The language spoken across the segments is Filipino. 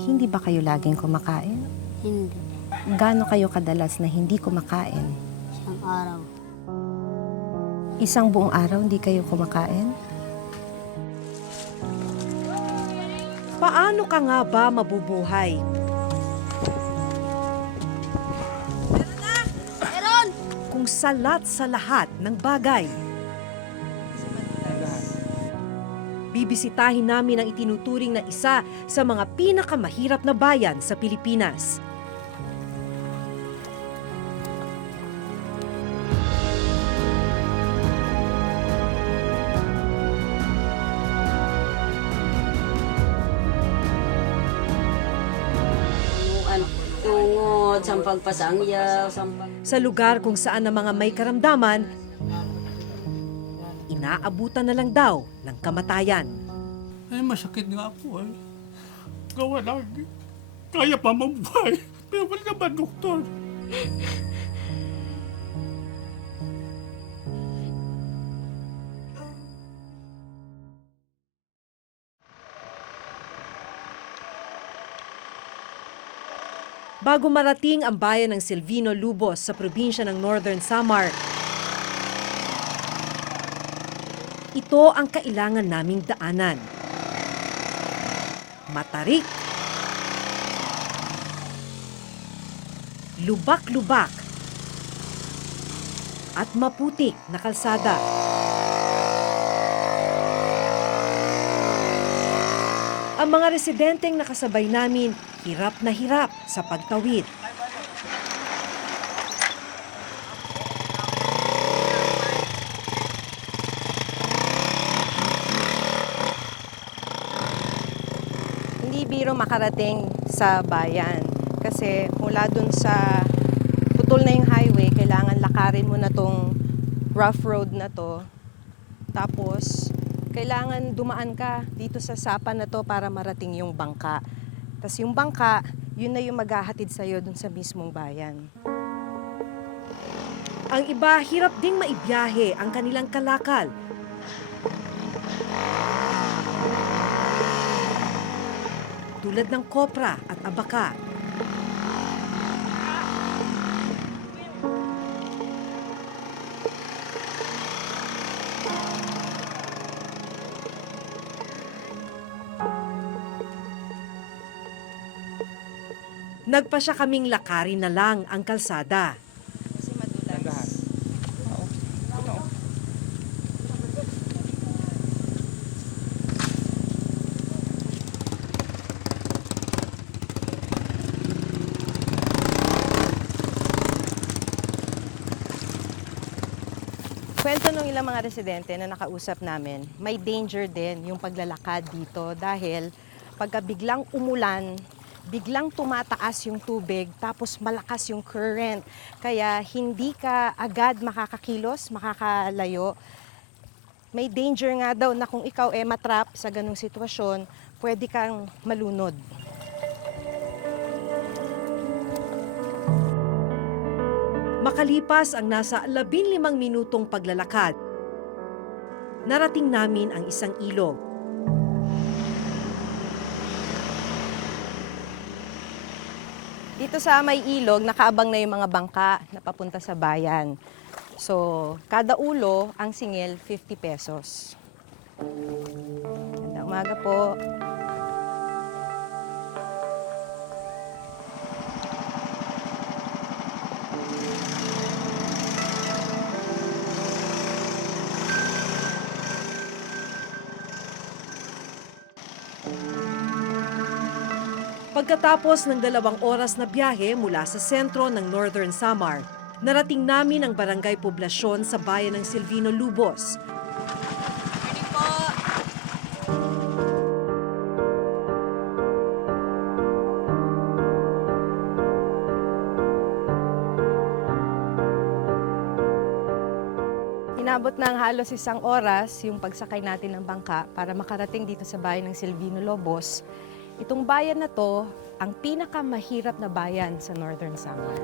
Hindi ba kayo laging kumakain? Hindi. Gaano kayo kadalas na hindi kumakain? Isang araw. Isang buong araw hindi kayo kumakain? Paano ka nga ba mabubuhay? Meron! Kung salat sa lahat ng bagay. Bibisitahin namin ang itinuturing na isa sa mga pinakamahirap na bayan sa Pilipinas. Tungod, sampag pasangyaw, sampag... Sa lugar kung saan ang mga may karamdaman, inaabutan na lang daw ng kamatayan. Ay, masakit nga po eh. Gawa lang. Kaya pa mabuhay. Pero wala naman, doktor. Bago marating ang bayan ng Silvino Lubos sa probinsya ng Northern Samar, ito ang kailangan naming daanan. Matarik, lubak-lubak, at maputik na kalsada. Ang mga residenteng nakasabay namin, hirap na hirap sa pagtawid. Hindi biro makarating sa bayan. Kasi mula dun sa putol na yung highway, kailangan lakarin mo na tong rough road na to. Tapos, kailangan dumaan ka dito sa sapa na to para marating yung bangka. Tapos yung bangka, yun na yung maghahatid sa'yo dun sa mismong bayan. Ang iba, hirap ding maibiyahe ang kanilang kalakal. Tulad ng kopra at abaka. Nagpasya kaming lakarin na lang ang kalsada. Kasi madulas. Kwento ng ilang mga residente na nakausap namin, may danger din yung paglalakad dito dahil pagka biglang umulan, biglang tumataas yung tubig tapos malakas yung current. Kaya hindi ka agad makakakilos, makakalayo. May danger nga daw na kung ikaw matrap sa ganung sitwasyon, pwede kang malunod. Makalipas ang nasa 15 minutong paglalakad, narating namin ang isang ilog. Dito sa may ilog, nakaabang na yung mga bangka na papunta sa bayan. So, kada ulo, ang singil, 50 pesos. Magandang umaga po. Pagkatapos ng 2 oras na biyahe mula sa sentro ng Northern Samar, narating namin ang barangay poblasyon sa bayan ng Silvino Lubos. Inabot ng halos 1 oras yung pagsakay natin ng bangka para makarating dito sa bayan ng Silvino Lubos. Itong bayan na to, ang pinakamahirap na bayan sa Northern Samar.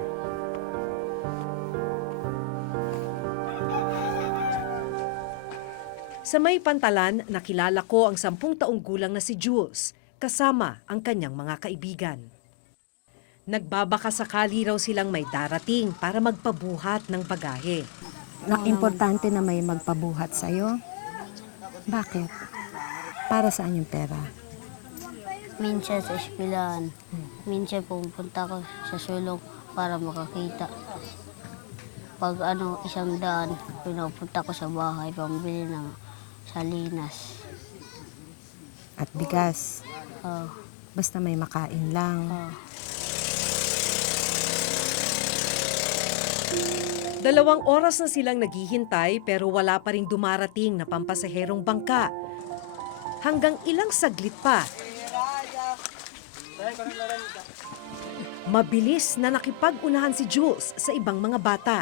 Sa may pantalan, nakilala ko ang 10 taong gulang na si Jules. kasama ang kanyang mga kaibigan. Nagbabaka sakali raw silang may darating para magpabuhat ng bagahe. Importante na may magpabuhat sa'yo. Bakit? Para saan yung pera? Minsan sa eskwelahan. Minsan pupunta ko sa sulok para makakita. Pag isang daan, pinupunta ko sa bahay pambili ng salinas. At bigas. Oh, Basta may makain lang. oh. 2 oras na silang naghihintay pero wala pa ring dumarating na pampasaherong bangka. Hanggang ilang saglit pa. Mabilis na nakipag-unahan si Jules sa ibang mga bata.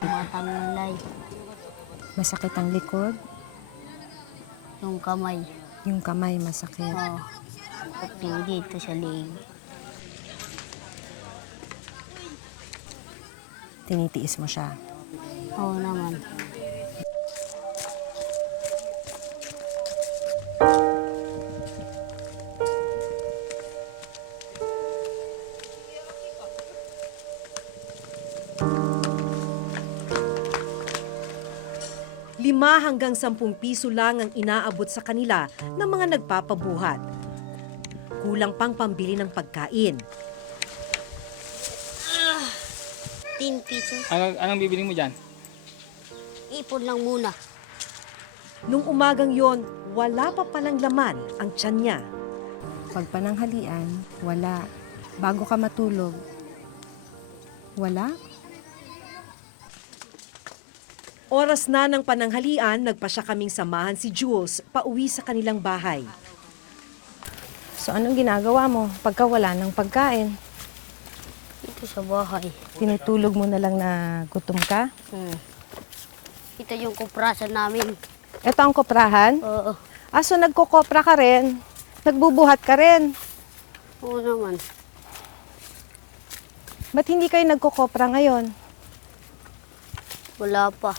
Matangulay. Masakit ang likod. Yung kamay. Yung kamay masakit. Oh. At yung dito sa liig. Tinitiis mo siya. Oo naman. ₱5 hanggang 10 piso lang ang inaabot sa kanila ng mga nagpapabuhat. Kulang pang pambili ng pagkain. 10 pesos. Anong bibili mo dyan? Ipon lang muna. Nung umagang yon, wala pa palang laman ang tiyan niya. Pag pananghalian, wala. Bago ka matulog, wala. Oras na ng pananghalian, nagpasya kaming samahan si Jules pauwi sa kanilang bahay. So anong ginagawa mo pagka wala ng pagkain? Ito sa bahay. Tinutulog mo na lang na gutom ka? Ito yung kuprasan namin. Ito ang koprahan? Oo. So nagkukopra ka rin? Nagbubuhat ka rin? Oo naman. Ba't hindi kayo nagkukopra ngayon? Wala pa.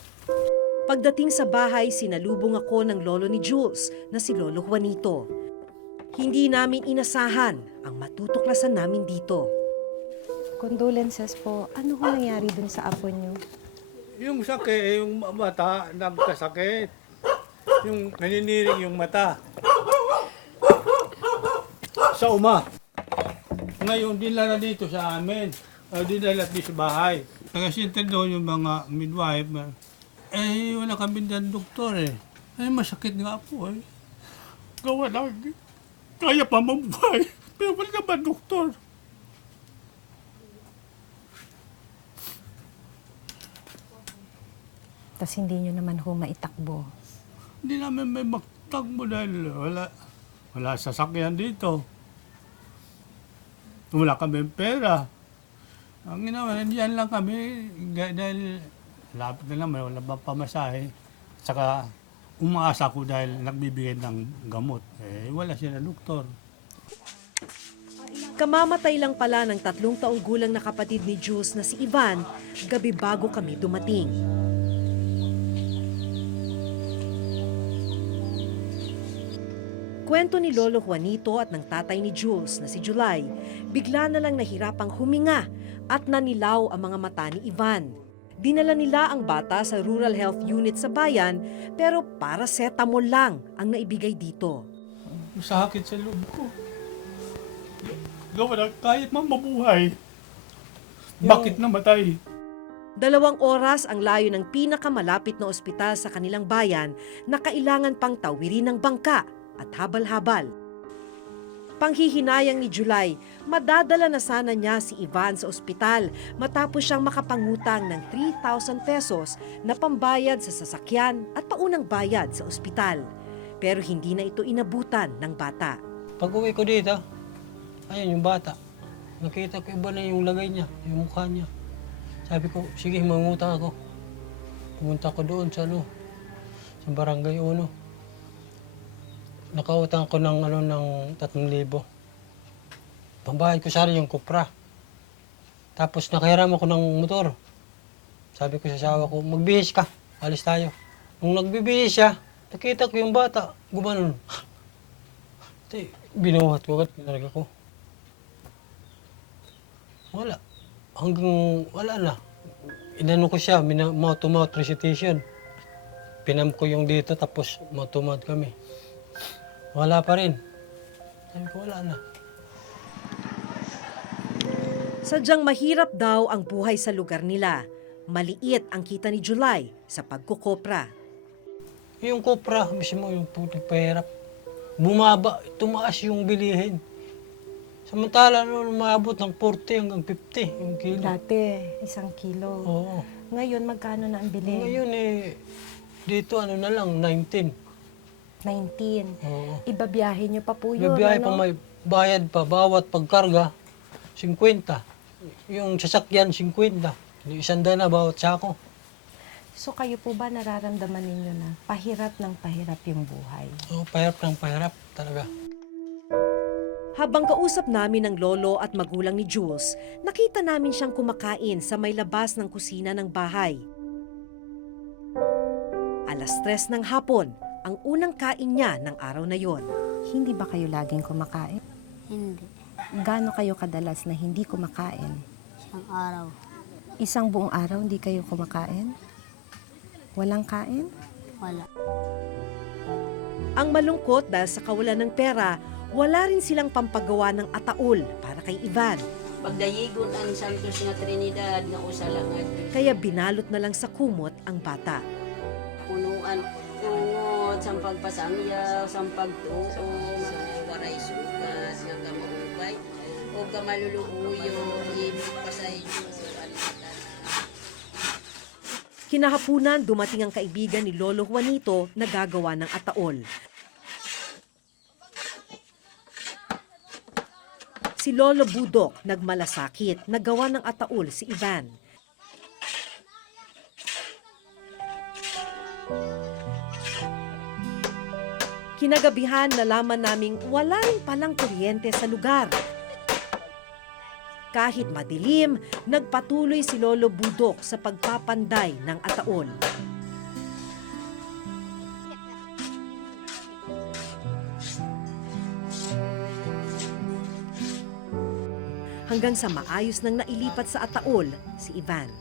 Pagdating sa bahay, sinalubong ako ng lolo ni Jules na si Lolo Juanito. Hindi namin inasahan ang matutuklasan namin dito. Condolences po. Ano ho nangyari dun sa apo niyo? Yung sakit, yung mata, nagkasakit. Yung naniniring yung mata. Sa uma. Ngayon, dinala na dito sa amin. Dinala dito sa bahay. Nag-asintin doon yung mga midwife. Wala kami ng doktor eh. Masakit nga po eh. Gawa lang. Kaya pa mabuhay. Pero wala naman doktor. Tapos hindi nyo naman ho maitakbo. Hindi namin may magtagbo dahil wala sasakyan dito. Wala kami pera. Ang ginawa, nandiyan lang kami dahil lapit na naman, wala pa pamasahe. Saka umaasa ko dahil nagbibigay ng gamot. Wala siya na doktor. Kamamatay lang pala ng 3 taong gulang na kapatid ni Jules na si Ivan, gabi bago kami dumating. Kwento ni Lolo Juanito at ng tatay ni Jules na si July, bigla na lang nahirapang huminga at nanilaw ang mga mata ni Ivan. Dinala nila ang bata sa Rural Health Unit sa bayan pero paracetamol lang ang naibigay dito. Sakit sa loob ko. Gawa na, kahit man mabuhay. Bakit namatay? 2 oras ang layo ng pinakamalapit na ospital sa kanilang bayan na kailangan pang tawirin ng bangka at habal-habal. Panghihinayang ni July, madadala na sana niya si Ivan sa ospital matapos siyang makapangutang ng 3,000 pesos na pambayad sa sasakyan at paunang bayad sa ospital. Pero hindi na ito inabutan ng bata. Pag uwi ko dito, ayun yung bata. Nakita ko iba na yung lagay niya, yung mukha niya. Sabi ko, sige, mangutang ako. Pumunta ko doon sa sa barangay 1. nakautang ko ng, ng 3,000. Pambayad ko sana yung kupra. Tapos nakahiram ako ng motor. Sabi ko sa asawa ko, magbihis ka, alis tayo. Nung nagbibihis siya, nakita ko yung bata, gumanon. Binuhat ko agad, pinarga ko. Wala. Hanggang wala na. Inano ko siya, mouth-to-mouth recitation. Pinam ko yung dito, tapos mouth-to-mouth kami. Wala pa rin. Sabi ko, wala na. Sadyang mahirap daw ang buhay sa lugar nila. Maliit ang kita ni July sa pagkukopra. Yung kopra, mismo yung puting pahirap. Bumaba, tumaas yung bilihin. Samantala, umabot ng 40 hanggang 50 yung kilo. Dati, 1 kilo. Oo. Ngayon, magkano na ang bili? Ngayon dito na lang, 19. 19. Oo. Ibabiyahe nyo pa po yun. May biyahe pa, may bayad pa, bawat pagkarga, 50. Yung sasakyan, 50. 100 na bawat sako. So kayo po ba nararamdaman ninyo na pahirap ng pahirap yung buhay? Oo, pahirap ng pahirap talaga. Habang kausap namin ng lolo at magulang ni Jules, nakita namin siyang kumakain sa may labas ng kusina ng bahay. 3:00 ng hapon, ang unang kain niya ng araw na yon. Hindi ba kayo laging kumakain? Hindi. Gaano kayo kadalas na hindi kumakain? Isang araw. Isang buong araw hindi kayo kumakain? Walang kain? Wala. Ang malungkot dahil sa kawalan ng pera, wala rin silang pampagawa ng ataol para kay Ivan. Pagdayigon ang Santos nga Trinidad nga usa lang nga Kaya binalot na lang sa kumot ang bata. punuan tungod sa pagpasangyaw, sa pagtuo, waray sugat nga kamaubay o kamalulubuyo ibig pasay Kinahapunan, dumating ang kaibigan ni Lolo Juanito na gagawa ng ataol. Si Lolo Budok nagmalasakit, nagawa ng ataol si Ivan. Kinagabihan, nalaman naming wala rin palang kuryente sa lugar. Kahit madilim, nagpatuloy si Lolo Budok sa pagpapanday ng ataol. Hanggang sa maayos nang nailipat sa ataol si Ivan.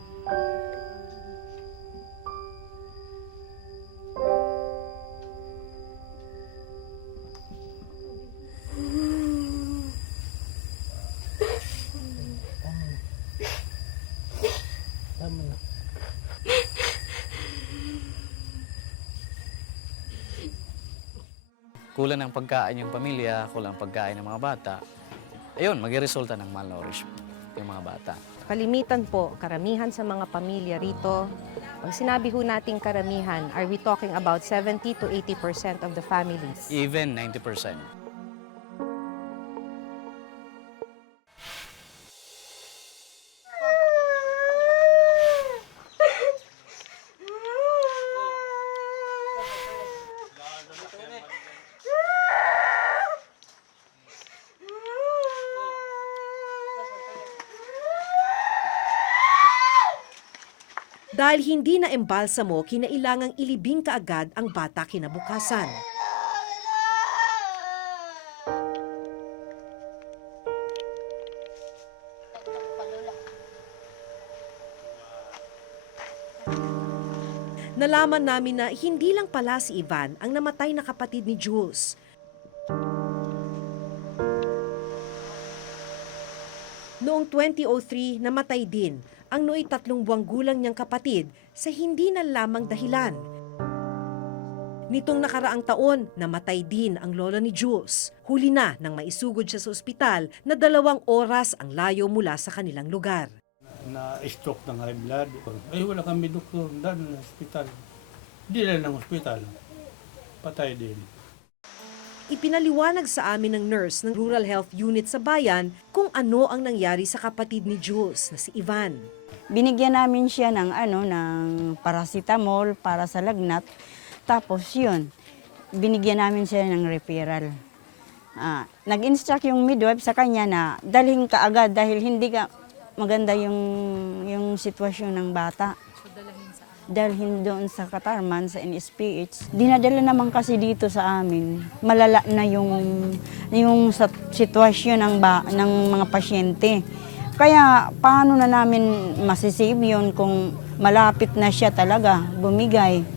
Tama na. Kulang ng pagkain yung pamilya, kulang ng pagkain ng mga bata, ayun, magre-resulta ng malnourishment yung mga bata. Kalimitan po, karamihan sa mga pamilya rito, pag sinabi ho nating karamihan, are we talking about 70 to 80% of the families? Even 90%. Dahil hindi na embalsamo, kinailangang ilibing kaagad ang bata kinabukasan. Nalaman namin na hindi lang pala si Ivan ang namatay na kapatid ni Jules. Noong 2003, namatay din ang nooy 3 buwang gulang niyang kapatid sa hindi na lamang dahilan. Nitong nakaraang taon, namatay din ang lola ni Jules. Huli na nang maisugod siya sa ospital na 2 oras ang layo mula sa kanilang lugar. Na-stroke ng high blood. Ay, wala kami doktor doon sa ospital. Hindi na ng ospital. Patay din. Ipinaliwanag sa amin ng nurse ng Rural Health Unit sa bayan kung ano ang nangyari sa kapatid ni Jules na si Ivan. Binigyan namin siya ng paracetamol para sa lagnat. Tapos yun, binigyan namin siya ng referral. Nag-instruct yung midwife sa kanya na dalhin ka agad dahil hindi ka maganda yung sitwasyon ng bata. Dalhin doon sa Katarman, sa NSPH. Dinadala naman kasi dito sa amin, malala na yung sitwasyon ng mga pasyente. Kaya paano na namin masisave yun kung malapit na siya talaga bumigay.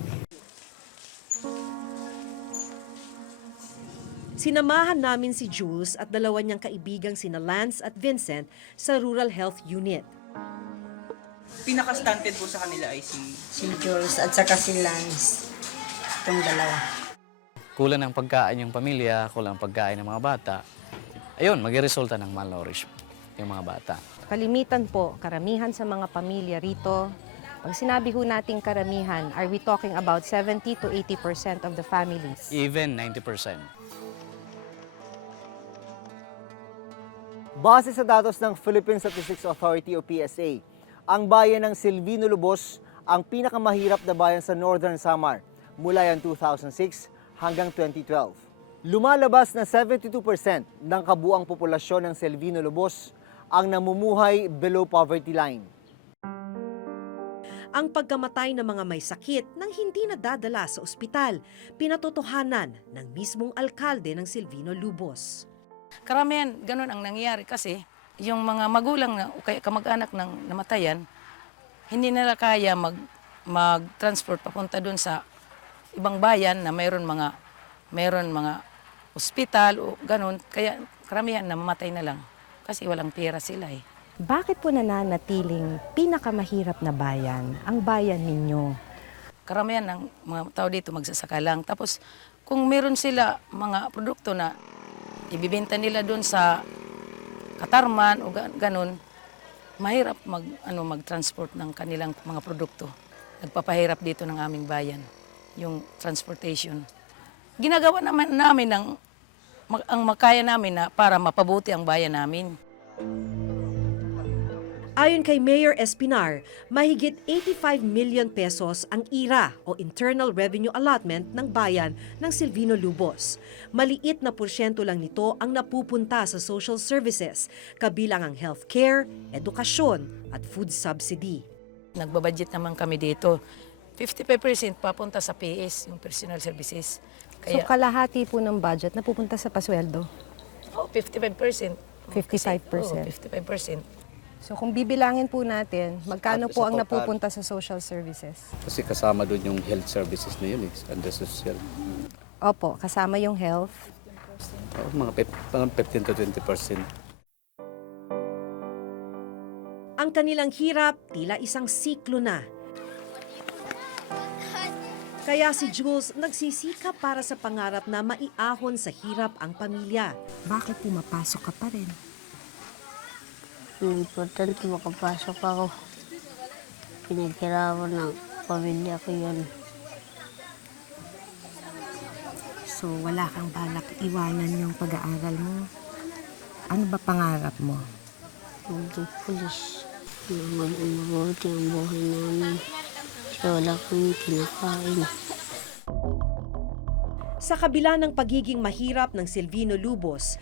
Sinamahan namin si Jules at dalawa niyang kaibigang sina Lance at Vincent sa Rural Health Unit. Pinaka-stunted po sa kanila ay Si Jules at saka si Lance, itong dalawa. Kulang ng pagkain yung pamilya, kulang ng pagkain ng mga bata. Ayun, magresulta ng malnourishment yung mga bata. Kalimitan po, karamihan sa mga pamilya rito, pag sinabi ho nating karamihan, are we talking about 70 to 80% of the families? Even 90%. Base sa datos ng Philippine Statistics Authority o PSA, ang bayan ng Silvino Lubos ang pinakamahirap na bayan sa Northern Samar mula yan 2006 hanggang 2012. Lumalabas na 72% ng kabuang populasyon ng Silvino Lubos ang namumuhay below poverty line. Ang pagkamatay ng mga may sakit nang hindi nadadala sa ospital, pinatotohanan ng mismong alkalde ng Silvino Lubos. Karamihan, ganun ang nangyayari kasi yung mga magulang na o kaya kamag-anak ng namatayan, hindi nila kaya mag-transport papunta doon sa ibang bayan na mayroon mga ospital o ganun. Kaya karamihan namamatay na lang kasi walang pera sila eh. Bakit po nananatiling pinakamahirap na bayan ang bayan ninyo? Karamihan ng mga tao dito magsasaka lang. Tapos kung meron sila mga produkto na ibibenta nila doon sa Katarman o ganun, mahirap mag-transport ng kanilang mga produkto. Nagpapahirap dito ng aming bayan, yung transportation. Ginagawa namin ang makaya namin na para mapabuti ang bayan namin. Ayon kay Mayor Espinar, mahigit 85 million pesos ang IRA o Internal Revenue Allotment ng bayan ng Silvino Lubos. Maliit na porsyento lang nito ang napupunta sa social services, kabilang ang healthcare, edukasyon at food subsidy. Nagbabudget naman kami dito. 55% papunta sa PS, yung personal services. So kalahati po ng budget napupunta sa pasweldo? 55%. 55%. 55%. So kung bibilangin po natin, magkano po ang napupunta sa social services? Kasi kasama doon yung health services na yun under social. Opo, kasama yung health. Mga 15 to 20%. Ang kanilang hirap tila isang siklo na. Kaya si Jules nagsisikap para sa pangarap na maiahon sa hirap ang pamilya. Bakit pumapasok ka pa rin? Importante makapasok ako. Pinaghirapan ng pamilya ko yun. So wala kang balak iwanan yung pag-aaral mo? Ano ba pangarap mo? Maging pulis. Mabuti ang buhay namin. Kasi wala kang kinakain. Sa kabila ng pagiging mahirap ng Silvino Lubos,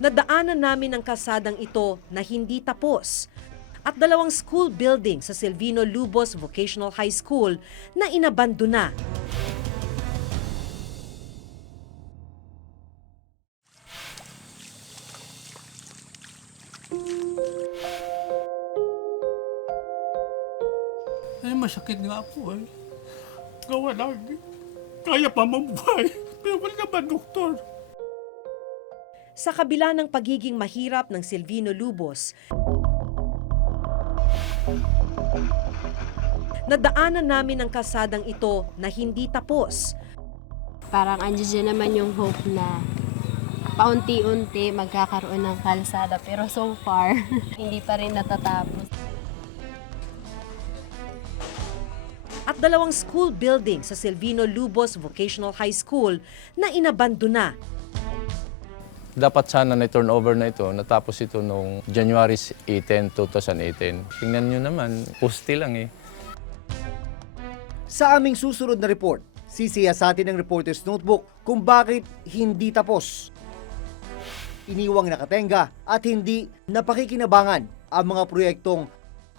nadaanan namin ang kalsadang ito na hindi tapos at dalawang school building sa Silvino Lubos Vocational High School na inabandona. Ay, masakit nga po eh. Gawa lang. Kaya pa mabuhay. Pero wala naman, doktor. Sa kabila ng pagiging mahirap ng Silvino Lubos, nadaanan namin ang kalsadang ito na hindi tapos. Parang andyan naman yung hope na paunti-unti magkakaroon ng kalsada. Pero so far, hindi pa rin natatapos. At dalawang school building sa Silvino Lubos Vocational High School na inabandona. Dapat sana na turnover na ito, natapos ito noong January 18, 2018. Tingnan nyo naman, pusti lang eh. Sa aming susunod na report, Sisiyasatin ng Reporter's Notebook kung bakit hindi tapos. Iniwang nakatenga at hindi napakikinabangan ang mga proyektong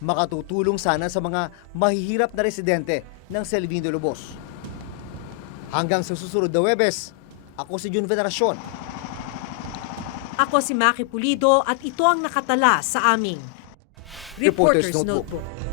makatutulong sana sa mga mahihirap na residente ng Selvino Lobos. Hanggang sa susunod na Huwebes, ako si Jun Veneracion. Ako si Maki Pulido at ito ang nakatala sa aming Reporter's Reporter's Notebook. Notebook.